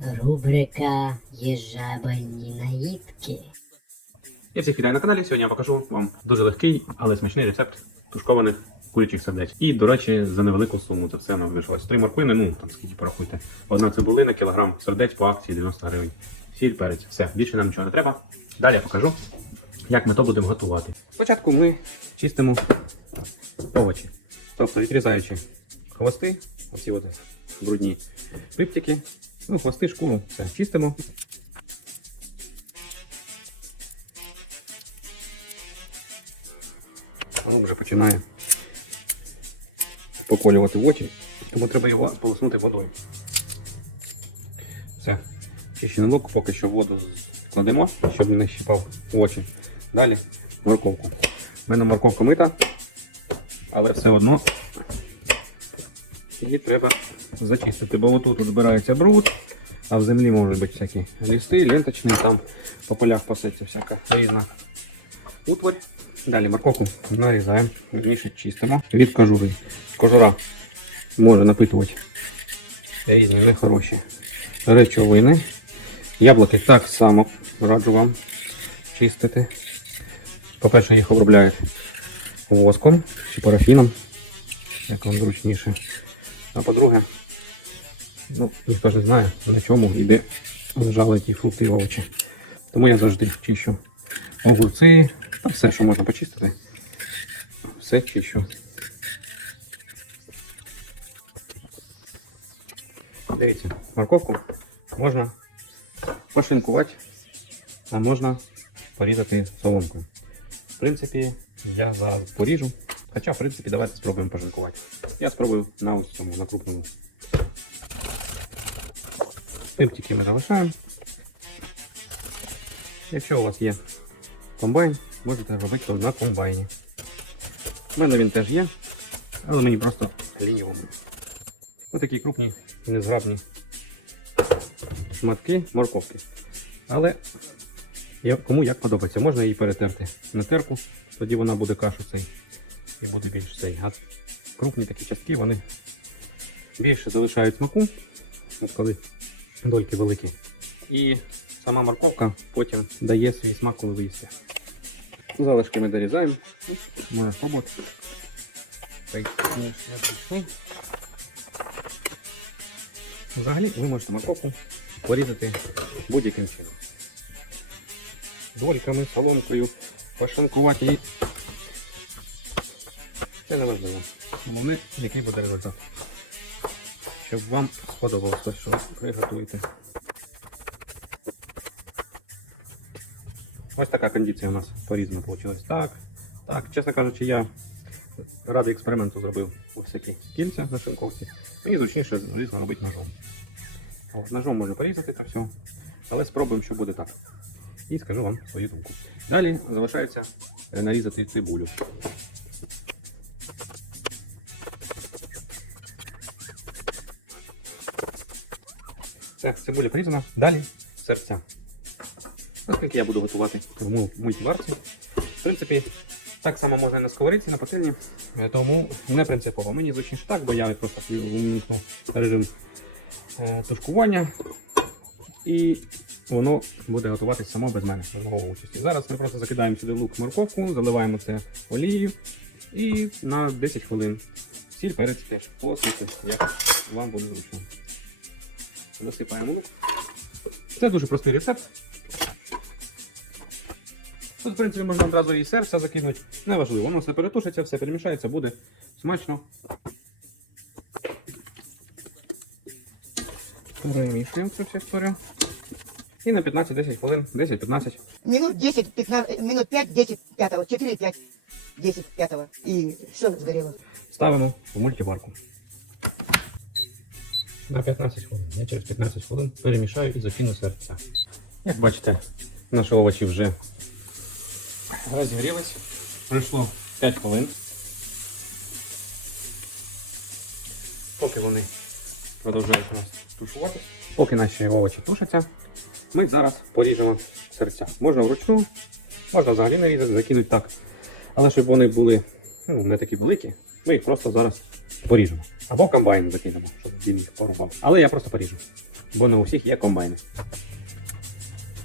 Рубрика Єжабальні наїдки. Я всіх вітаю на каналі. Сьогодні я покажу вам дуже легкий, але смачний рецепт тушкованих курячих сердець. І, до речі, за невелику суму це все нам вийшло. Три морквини, ну там скільки порахуйте. Одна цибулина, кілограм сердець по акції 90 гривень. Сіль, перець, все, більше нам нічого не треба. Далі я покажу, як ми то будемо готувати. Спочатку ми чистимо овочі, тобто відрізаючи хвости, оці от брудні пиптики, ну, хвости, шкуру, все чистимо. Воно вже починає поколювати очі, тому треба його полоснути водою. Все. Чищений лук поки що воду кладемо, щоб не щипав очі. Далі морковку. У мене морковка мита, але все одно її треба зачистити, бо отут збирається бруд, а в землі можуть бути всякі листи, ленточні, там по полях пасеться всяка різна утварь. Далі морковку нарізаємо, вірніше чистимо від кожури. Кожура може напитувати різні нехороші речовини. Яблуки так само раджу вам чистити. По-перше, їх обробляють воском чи парафіном, як вам зручніше. А по-друге, ну, ніхто ж не знає, на чому і де лежали ті фрукти і овочі. Тому я завжди чищу огурці, та все, що можна почистити. Все чищу. Дивіться, морковку можна пошинкувати, а можна порізати соломкою. В принципі, я зараз поріжу. Хоча, в принципі, давайте спробуємо пошинкувати. Я спробую на ось цьому, на крупному. Пиптики ми залишаємо. Якщо у вас є комбайн, можете робити то на комбайні. У мене він теж є, але мені просто лініво. Ось такі крупні незграбні шматки морковки. Але кому як подобається, можна її перетерти на терку, тоді вона буде кашу цей і буде більш цей. А крупні такі частки вони більше залишають смаку, от коли дольки великі. І сама морковка потім дає свій смак, коли ви. Залишки ми дорізаємо. Можна спробувати. Пішли. Взагалі ви можете морковку порізати будь-яким чином. Дольками, соломкою, пошанкувати її. Це не важливо. Головне, який буде результат. Щоб вам сподобалось те, що приготуєте. Ось така кондиція у нас по-різному вийшла. Так, так, чесно кажучи, я ради експерименту зробив ось такі кільця на шинковці. Мені зручніше, звісно, робити ножом. От, ножом можна порізати та все. Але спробуємо, що буде так. І скажу вам свою думку. Далі залишається е, нарізати цибулю. Все, цибуля порізана. Далі серця. Оскільки я буду готувати в мультиварці. В принципі, так само можна і на сковорідці, на пательні. Тому не принципово. Мені зручніше так, бо я просто вмикну режим е, тушкування. І воно буде готуватись само без мене, без мого участі. Зараз ми просто закидаємо сюди лук морковку, заливаємо це олією і на 10 хвилин сіль перець теж посити, як вам буде зручно. Насипаємо. Це дуже простий рецепт. Тут, в принципі, можна одразу і серця закинути. Неважливо, воно все перетушиться, все перемішається, буде смачно. Перемішуємо цю всю історію. І на 15-10 хвилин, 10-15. Минут 10, 15, минут 5, 10, 5, 4, 5, 10, 5. И все сгорело. Ставимо в мультиварку. На 15 хвилин. Я через 15 хвилин перемішаю і закину серця. Як бачите, наші овочі вже розігрілись. Пройшло 5 хвилин. Поки вони продовжують у нас тушуватися, поки наші овочі тушаться, ми зараз поріжемо серця. Можна вручну, можна взагалі нарізати, закинути так. Але щоб вони були ну, не такі великі, ми їх просто зараз поріжемо. Або комбайн закинемо, щоб він їх порубав. Але я просто поріжу. бо не у всіх є комбайни.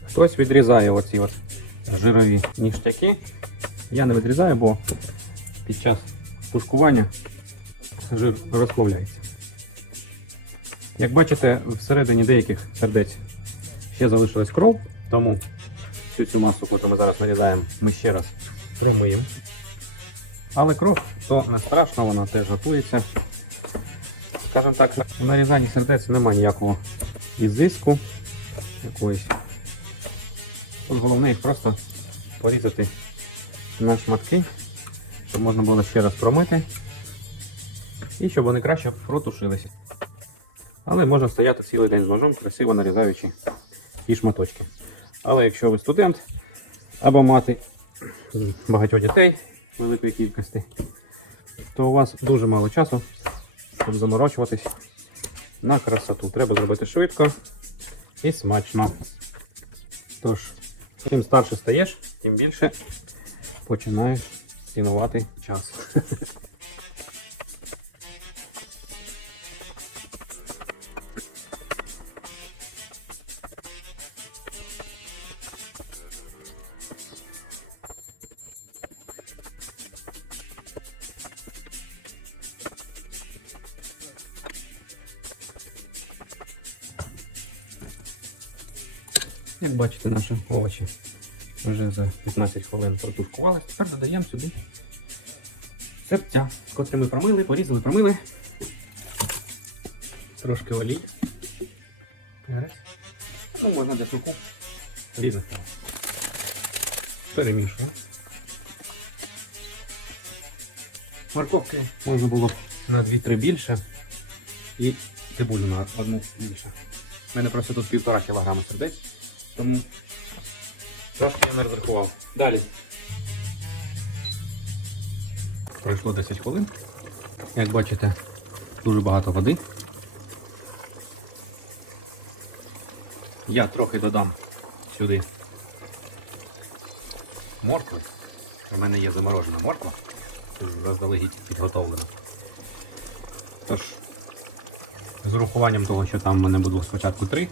Хтось відрізає оці от жирові ніштяки. Я не відрізаю, бо під час тушкування жир розплавляється. Як бачите, всередині деяких сердець ще залишилась кров, тому всю цю масу, яку ми зараз нарізаємо, ми ще раз примиємо. Але кров то не страшно, вона теж готується. Скажімо так, у нарізанні сердець немає ніякого ізиску якоїсь. Тут головне їх просто порізати на шматки, щоб можна було ще раз промити і щоб вони краще протушилися. Але можна стояти цілий день з ножом, красиво нарізаючи ті шматочки. Але якщо ви студент або мати багатьох дітей великої кількості, то у вас дуже мало часу, щоб заморочуватись на красоту. Треба зробити швидко і смачно. Тож, чим старше стаєш, тим більше починаєш цінувати час. Як бачите, наші овочі вже за 15 хвилин протушкувалися. Тепер додаємо сюди серця, котрі ми промили, порізали, промили. Трошки олій. Ну, можна для суку. Різних. Перемішуємо. Морковки можна було на 2-3 більше. І цибулю на одну більше. У мене просто тут півтора кілограма сердець. Тому трошки я не розрахував. Далі. Пройшло 10 хвилин. Як бачите, дуже багато води. Я трохи додам сюди моркви. У мене є заморожена морква. Роздалегідь підготовлена. Тож, з урахуванням того, що там в мене було спочатку 3,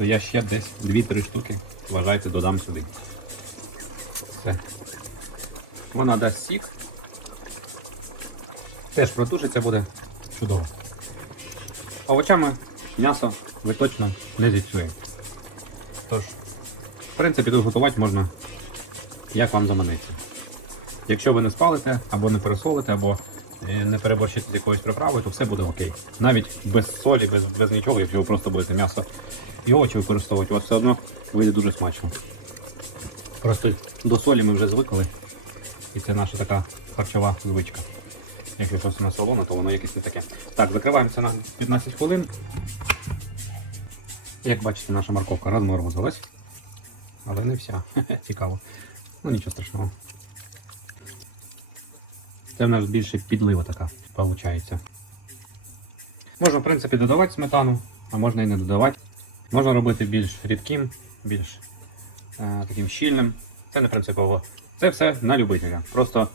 то я ще десь 2-3 штуки, вважайте, додам сюди. Все. Вона дасть сік. Теж протушиться буде чудово. Овочами м'ясо ви точно не зіпсуєте. Тож, в принципі, тут готувати можна як вам заманеться. Якщо ви не спалите, або не пересолите, або не переборщите з якоюсь приправою, то все буде окей. Навіть без солі, без, без нічого, якщо ви просто будете м'ясо і овочі використовувати, у вас все одно вийде дуже смачно. Просто до солі ми вже звикли. І це наша така харчова звичка. Якщо щось на солоно, то воно якесь не таке. Так, закриваємося на 15 хвилин. Як бачите, наша морковка розморозилась. Але не вся. Цікаво. Ну нічого страшного. Це в нас більше підлива така виходить. Можна, в принципі, додавати сметану, а можна і не додавати. Можна робити більш рідким, більш е, таким щільним. Це не принципово. Це все на любителя. Просто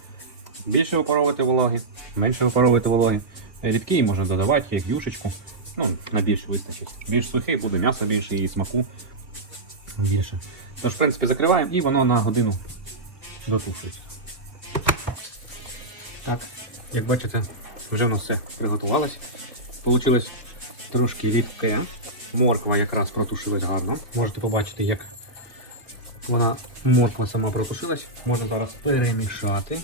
більше випаровувати вологи, менше випаровувати вологи. Рідкий можна додавати, як юшечку. Ну, на більше вистачить. Більш сухий буде м'ясо більше і смаку більше. Тож, в принципі, закриваємо і воно на годину дотушується. Так, як бачите, вже в нас все приготувалось. Получилось трошки рідке. Морква якраз протушилась гарно. Можете побачити, як вона морква сама протушилась. Можна зараз перемішати.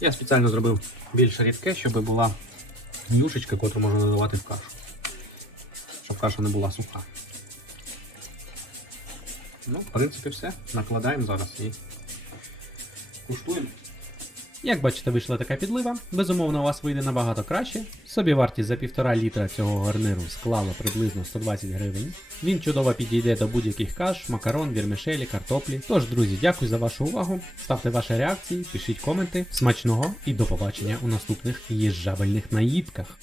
Я спеціально зробив більш рідке, щоб була юшечка, яку можна додавати в кашу. Щоб каша не була суха. Ну, в принципі, все. Накладаємо зараз і куштуємо. Як бачите, вийшла така підлива. Безумовно, у вас вийде набагато краще. Собівартість за півтора літра цього гарниру склала приблизно 120 гривень. Він чудово підійде до будь-яких каш, макарон, вірмішелі, картоплі. Тож, друзі, дякую за вашу увагу. Ставте ваші реакції, пишіть коменти. Смачного і до побачення у наступних їжджавельних наїдках.